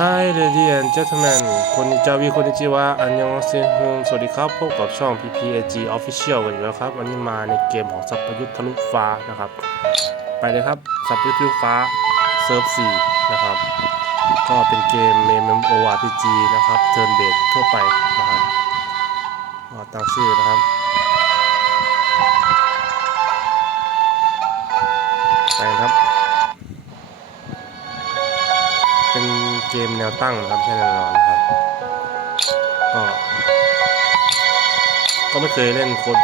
Hi ladies and gentlemen คนจาวีคนจิวะอันยองเซฮุนสวัสดีครับ พบกับช่อง PPAG Official กันอีกแล้วครับ วันนี้มาในเกมของสัพพยุทธทะลุฟ้านะครับ ไปเลยครับ สัพพยุทธทะลุฟ้าเซิร์ฟ4นะครับ ก็เป็นเกม MMORPG นะครับ Turn Based ทั่วไปนะครับตั้งชื่อนะครับ ไปครับ เป็นเกมแนวตั้งนะครับใช่แน่นอนครับ ก็ ก็ไม่เคยเล่นโค้ด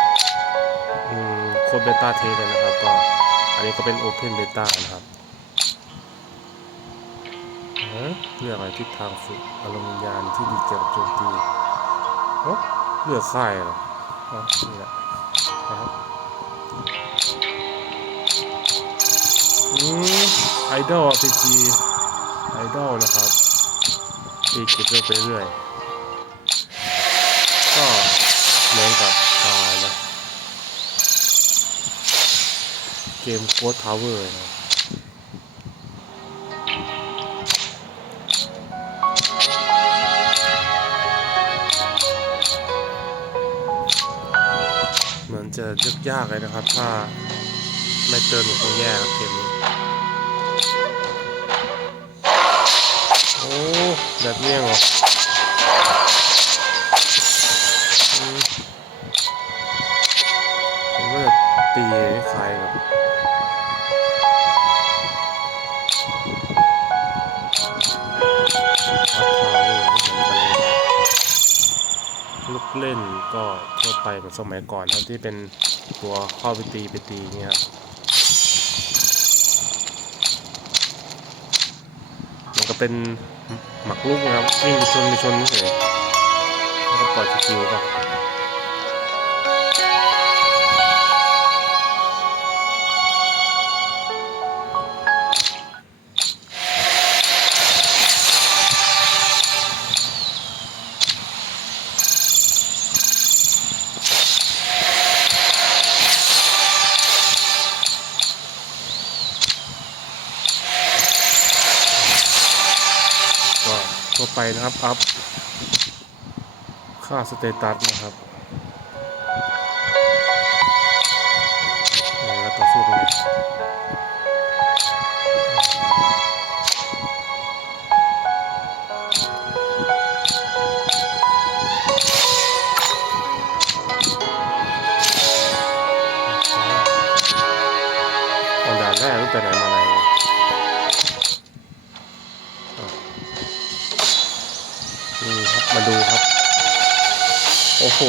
โค้ดเบต้าเทสเลยนะครับ ก็ อันนี้ก็เป็นโอเพนเบต้านะครับฮะเลือกอะไรทิศทางฝึกอารมณ์วิญญาณที่ดีเกี่ยวกับโจมตีโอ้เลือกค่ายเหรออ๋อนี่แหละนะครับอืมไอดอลพีจี ไอดอลนะครับตีเก็บเรื่อยไปเรื่อย ก็เหมือนกับตายนะเกมโค้ดทาวเวอร์นะเหมือนจะยากยากเลยนะครับ ถ้าไม่เติมหนูคงแย่ครับเกมนี้ แบบนี้เหรออืมผมก็จะตีใคล้ายกับอาคาเลยลูกเล่นก็ทั่วไปเหมือนสมัยก่อนนะที่เป็นตัวเข้าไปตีไปตีอย่างเงี้ยครับ มันก็ เป็นหมักลูกนะครับวิ่งไปชนไปชนเฉยแล้วก็ปล่อยสกิลก็ ก็ทั่วไปนะครับ อัพ ค่าสเตตัสนะครับแล้วต่อสู้เป็นไงออนด่านแรกตั้งแต่ไหนมาไหน มาดูครับ โอ้โห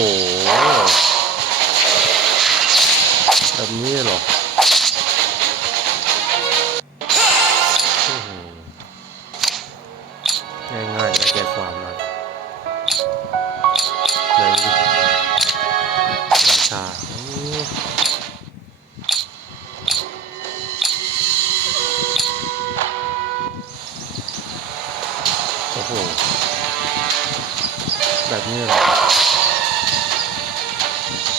แบบนี้เหรอง่ายๆและใจความนะเลยราชาโอ้โห แบบนี้เหรอ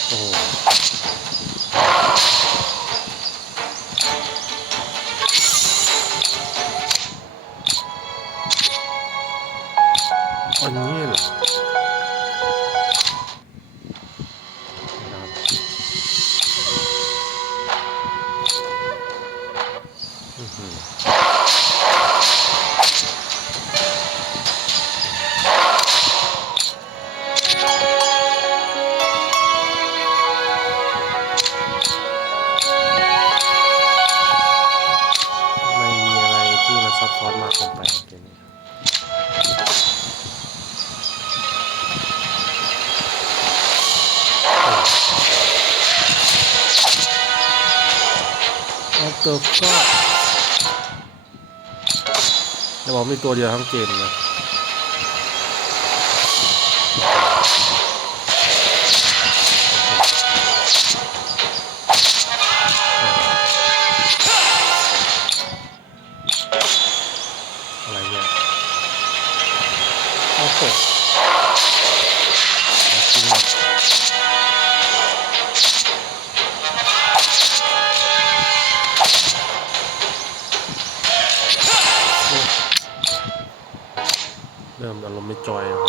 โอ้อันนี้เหรออือ What the fuck จะบอกมีตัวเดียวทั้งเกมนะ ริ่มอารมณ์ไม่จอยแล้ว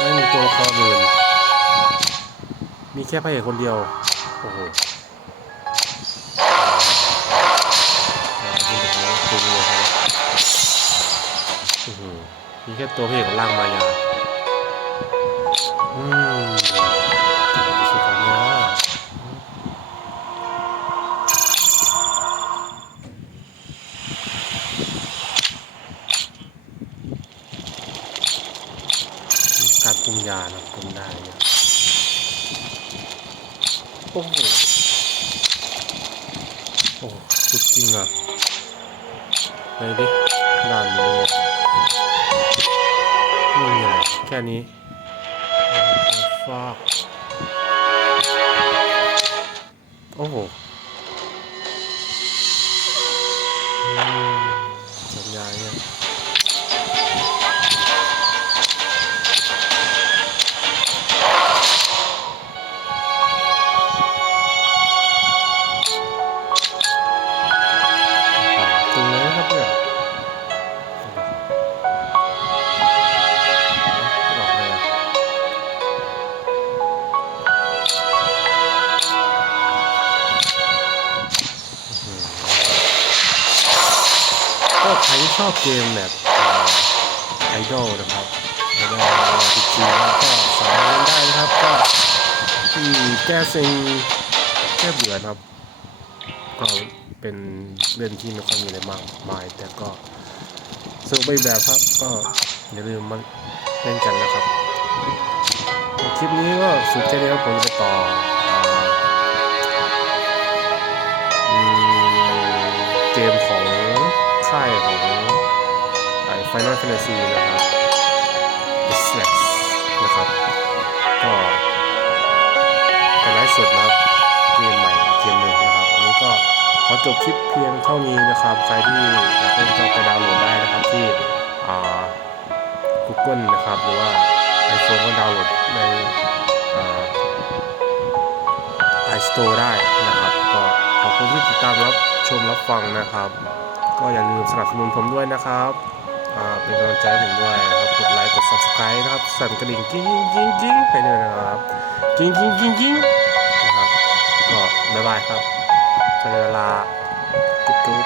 ไม่มีตัวละครอื่นมีแค่พระเอกคนเดียว โอ้โหมีแค่ตัวพระเอกกับร่างมายา อืม การปรุงยานะปรุงได้เนี่ยโอ้โหโอ้โหสุดจริงอะไหนดิด่านนี้ไม่มีอะไรแค่นี้ฟากโอ้โห ใครที่ชอบเกมแบบไอดอลนะครับไอดอลติดจีแล้วก็สามารถเล่นได้นะครับก็อืมแก้เซ็งแก้เบื่อนะครับ ก็เป็นเรื่องที่ไม่ค่อยมีอะไรมากมาย แต่ก็สนุกไปแบบครับก็อย่าลืมมาเล่นกันนะครับ คลิปนี้ก็สุดแค่นี้ครับผมจะไปต่อ Final Fantasy นะครับ The Slash นะครับ ก็เป็นไลฟ์สดนะครับเกมใหม่เกมหนึ่งนะครับ อันนี้ก็ขอจบคลิปเพียงเท่านี้นะครับ ใครที่อยากเล่นก็ไปดาวน์โหลดได้นะครับที่อ่า Google นะครับ หรือว่า iPhone ก็ดาวน์โหลดในอ่า iStore ได้นะครับ ก็ขอบคุณที่ติดตามรับชมรับฟังนะครับ ก็อย่าลืมสนับสนุนผมด้วยนะครับ เป็นกำลังใจผมด้วยนะครับกดไลค์กด subscribe นะครับสั่นกระดิ่งกิ้งกิ้งกิ้งไปด้วยนะครับกิ้งกิ้งกิ้งกิ้งนะครับก็บ๊ายบายครับเจอเวลากุ๊บกุ๊บ